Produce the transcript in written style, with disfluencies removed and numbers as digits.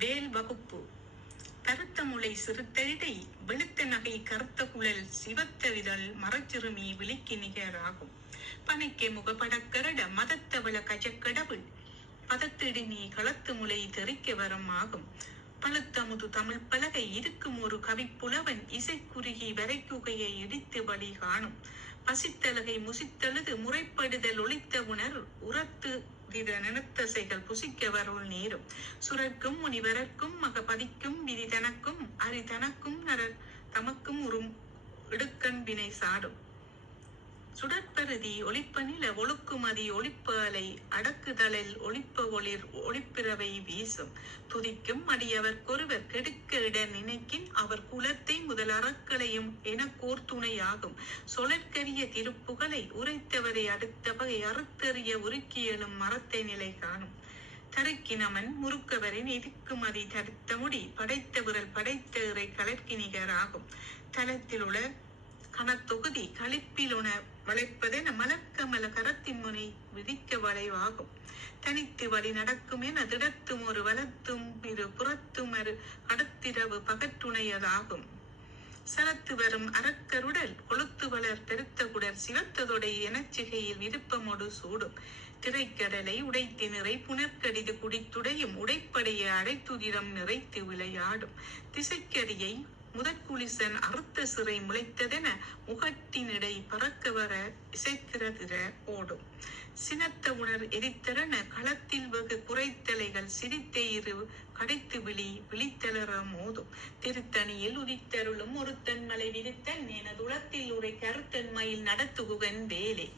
வேல் வகுப்பு. கருத்த முளை சிறுத்தழிடை வெளுத்த நகை கருத்த குழல் சிவத்த விதழ் மரச்சிறுமி விழிக்கு நிகராகும். பனைக்கே முகப்படக்கரட மதத்தவள கஜக்கடவுள் பதத்திடி நீ களத்து முளை தெரிக்க வரம் ஆகும். பழுத்தமுது தமிழ் பலகை இருக்கும் ஒரு கவிப்புலவன் இசைக்குறுகி வரைக்குகையை இடித்து வழி காணும். பசித்தலகை முசித்தழுது முறைப்படுதல் ஒளித்த உணர் உரத்து வித நினைத்தசைகள் புசிக்க வருள் நேரும். சுரர்க்கும் முனிவரர்க்கும் மகபதிக்கும் விதி தனக்கும் அரிதனக்கும் நரர் தமக்கும் உறும் இடுக்கண் வினை சாடும். சுடற்பருதி ஒளிப்ப நில ஒழுக்குமதி ஒளிப்ப அலை அடக்குதலில் ஒளிப்ப ஒளிர் ஒளிப்பிறவை வீசும். துதிக்கும் அடியவர்க்கொருவர் கெடுக்க இட நினைக்கின் அவர் குலத்தை முதல் அறக்களையும் எனக்கோர் துணையாகும். சொலற்கரிய திருப்புகளை உரைத்தவரை அடுத்த வகை அறுத்தறிய உருக்கியலும் மரத்தை நிலை காணும். தருக்கினமன் முறுக்கவரின் இருக்குமதி தடுத்த முடி படைத்த விரல் படைத்த இறை கலர்க்கு நிகராகும். தலத்தில் உள்ள கணத்தொகுதி களிப்பில் உண வளைப்பதென மலர்க்கமல கரத்தின் முனை விதிக்க வளைவாகும். தனித்து வழி நடக்கும் என திடத்தும் ஒரு வலத்தும் இரு புறத்தும் அரு அடுத்திரவு பகற்றுணையதாகும். சலத்து வரும் அறக்கருடல் கொளுத்து வளர் பெருத்த குடர் சிவத்ததொடை எனச்சிகையில் விருப்பமோடு சூடும். திரைக்கடலை உடைத்து நிறை புனர்கடிது குடித்துடையும் உடைப்படைய அரைத்துதிரம் நிறைத்து விளையாடும். திசைக்கரியை முதற்குளிசன் அறுத்த சிறை முளைத்ததென முகட்டினிடை பறக்க வர இசைத்திரதிர ஓடும். சினத்த உணர் எரித்தரன களத்தில் வெகு குறைத்தலைகள் சிரித்த இரு கடைத்து விழித்தளர மோதும். திருத்தணியில் உதித்தருளும் ஒருத்தன் மலை விரித்தன் எனதுளத்தில் உரை கருத்தன் மயில் நடத்துகுகன் வேலே.